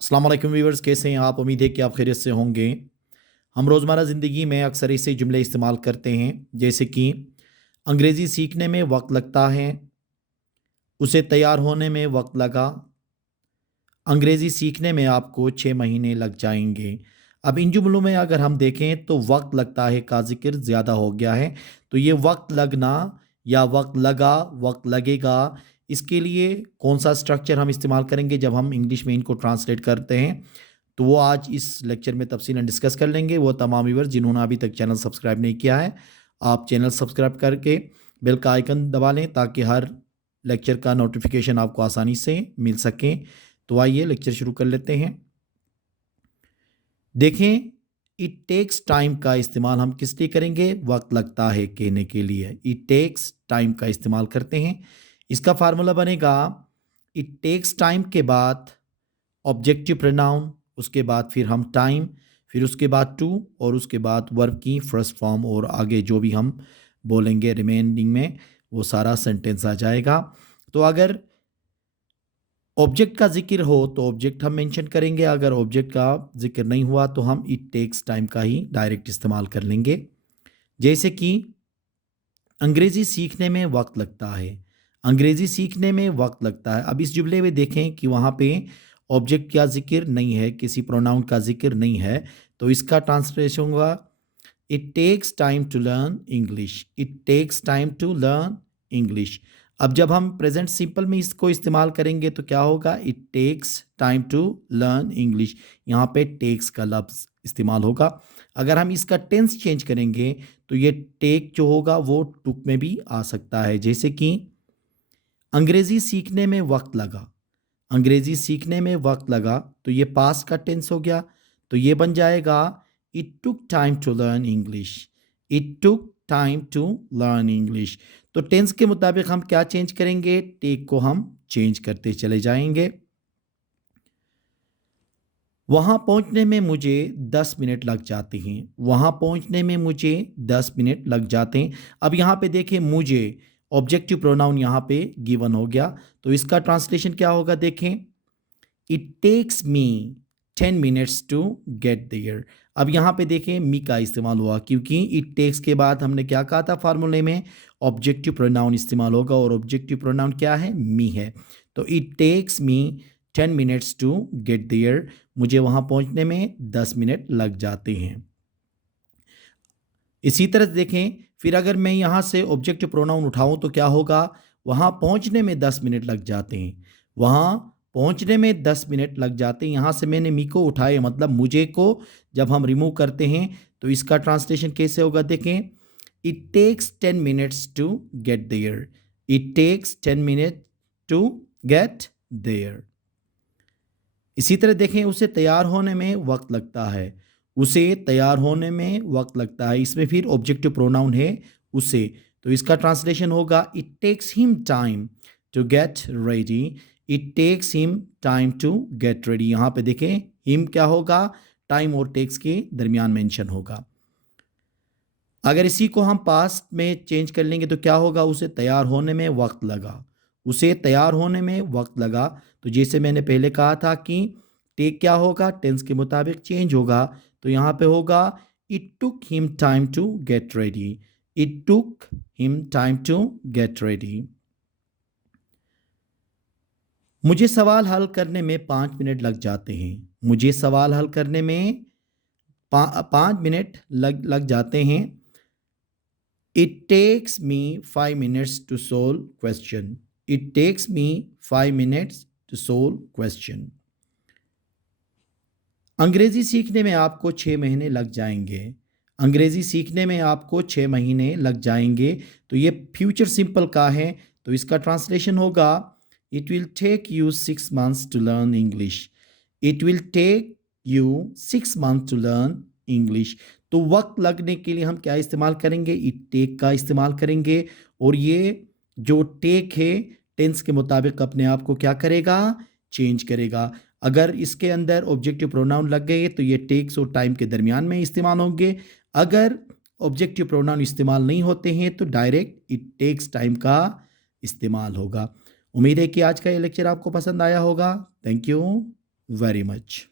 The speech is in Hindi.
अस्सलाम वालेकुम व्यूअर्स, कैसे हैं आप? उम्मीद है कि आप खैरियत से होंगे। हम रोज़मर्रा ज़िंदगी में अक्सर ऐसे जुमले इस्तेमाल करते हैं जैसे कि अंग्रेज़ी सीखने में वक्त लगता है, उसे तैयार होने में वक्त लगा, अंग्रेज़ी सीखने में आपको 6 महीने लग जाएंगे। अब इन जुमलों में अगर हम देखें तो वक्त लगता है का जिक्र ज़्यादा हो गया है। तो ये वक्त लगना या वक्त लगा, वक्त लगेगा, इसके लिए कौन सा स्ट्रक्चर हम इस्तेमाल करेंगे जब हम इंग्लिश में इनको ट्रांसलेट करते हैं, तो वो आज इस लेक्चर में तफसीलन डिस्कस कर लेंगे। वो तमाम व्यूअर्स जिन्होंने अभी तक चैनल सब्सक्राइब नहीं किया है, आप चैनल सब्सक्राइब करके बेल का आइकन दबा लें ताकि हर लेक्चर का नोटिफिकेशन आपको आसानी से मिल सके। तो आइए लेक्चर शुरू कर लेते हैं। देखें, इट टेक्स टाइम का इस्तेमाल हम किस लिए करेंगे? वक्त लगता है कहने के लिए इट टेक्स टाइम का इस्तेमाल करते हैं। इसका फार्मूला बनेगा इट टेक्स टाइम के बाद ऑब्जेक्टिव प्रोनाउन, उसके बाद फिर हम टाइम, फिर उसके बाद टू और उसके बाद वर्ब की फर्स्ट फॉर्म और आगे जो भी हम बोलेंगे रिमेनिंग में वो सारा सेंटेंस आ जाएगा। तो अगर ऑब्जेक्ट का जिक्र हो तो ऑब्जेक्ट हम मेंशन करेंगे, अगर ऑब्जेक्ट का जिक्र नहीं हुआ तो हम इट टेक्स टाइम का ही डायरेक्ट इस्तेमाल कर लेंगे। जैसे कि अंग्रेज़ी सीखने में वक्त लगता है, अंग्रेज़ी सीखने में वक्त लगता है। अब इस जुमले में देखें कि वहाँ पे ऑब्जेक्ट का जिक्र नहीं है, किसी प्रोनाउन का जिक्र नहीं है, तो इसका ट्रांसलेशन होगा it takes time to learn English, it takes time to learn English. अब जब हम प्रेजेंट सिंपल में इसको इस्तेमाल करेंगे तो क्या होगा? It takes time to learn English, यहाँ पे टेक्स का लफ्ज़ इस्तेमाल होगा। अगर हम इसका टेंस चेंज करेंगे तो ये टेक जो होगा वो टुक में भी आ सकता है। जैसे कि अंग्रेज़ी सीखने में वक्त लगा, अंग्रेज़ी सीखने में वक्त लगा, तो ये पास्ट का टेंस हो गया, तो ये बन जाएगा it took time to learn English, it took time to learn English. तो टेंस के मुताबिक हम क्या चेंज करेंगे? टेक को हम चेंज करते चले जाएंगे। वहाँ पहुँचने में मुझे 10 मिनट लग जाते हैं, वहाँ पहुँचने में मुझे 10 मिनट लग जाते हैं। अब यहाँ पे देखें, मुझे ऑब्जेक्टिव प्रोनाउन यहाँ पे गिवन हो गया, तो इसका ट्रांसलेशन क्या होगा? देखें, it takes me 10 minutes to get there. अब यहाँ पे देखें मी का इस्तेमाल हुआ क्योंकि इट टेक्स के बाद हमने क्या कहा था फार्मूले में? ऑब्जेक्टिव प्रोनाउन इस्तेमाल होगा और ऑब्जेक्टिव प्रोनाउन क्या है? मी है। तो it takes me 10 minutes to get there, मुझे वहाँ पहुँचने में 10 मिनट लग जाते हैं। इसी तरह देखें, फिर अगर मैं यहाँ से ऑब्जेक्टिव प्रोनाउन उठाऊँ तो क्या होगा? वहाँ पहुँचने में 10 मिनट लग जाते हैं, वहाँ पहुँचने में 10 मिनट लग जाते हैं। यहाँ से मैंने मी को उठाए, मतलब मुझे को जब हम रिमूव करते हैं तो इसका ट्रांसलेशन कैसे होगा? देखें, it takes 10 minutes to get there, it takes 10 minute to get there. इसी तरह देखें, उसे तैयार होने में वक्त लगता है, उसे तैयार होने में वक्त लगता है, इसमें फिर ऑब्जेक्टिव प्रोनाउन है उसे, तो इसका ट्रांसलेशन होगा it takes him time to get ready, it takes him time to get ready. यहाँ पे देखें, हिम क्या होगा? टाइम और टेक्स के दरमियान मेंशन होगा। अगर इसी को हम पास्ट में चेंज कर लेंगे तो क्या होगा? उसे तैयार होने में वक्त लगा, उसे तैयार होने में वक्त लगा। तो जैसे मैंने पहले कहा था कि टेक क्या होगा? टेंस के मुताबिक चेंज होगा, तो यहाँ पे होगा it took him time to get ready, it took him time to get ready. मुझे सवाल हल करने में 5 मिनट लग जाते हैं, मुझे सवाल हल करने में 5 मिनट लग जाते हैं। It takes me 5 minutes to solve question. It takes me 5 minutes to solve question. अंग्रेज़ी सीखने में आपको 6 महीने लग जाएंगे, अंग्रेज़ी सीखने में आपको 6 महीने लग जाएंगे। तो ये फ्यूचर सिंपल का है, तो इसका ट्रांसलेशन होगा it will take you 6 months to learn English, it will take you 6 months to learn English. तो वक्त लगने के लिए हम क्या इस्तेमाल करेंगे? इट टेक का इस्तेमाल करेंगे, और ये जो टेक है टेंस के मुताबिक अपने आप को क्या करेगा? चेंज करेगा। अगर इसके अंदर ऑब्जेक्टिव प्रोनाउन लग गए तो ये टेक्स और टाइम के दरमियान में इस्तेमाल होंगे। अगर ऑब्जेक्टिव प्रोनाउन इस्तेमाल नहीं होते हैं तो डायरेक्ट इट टेक्स टाइम का इस्तेमाल होगा। उम्मीद है कि आज का ये लेक्चर आपको पसंद आया होगा। Thank you. Very much.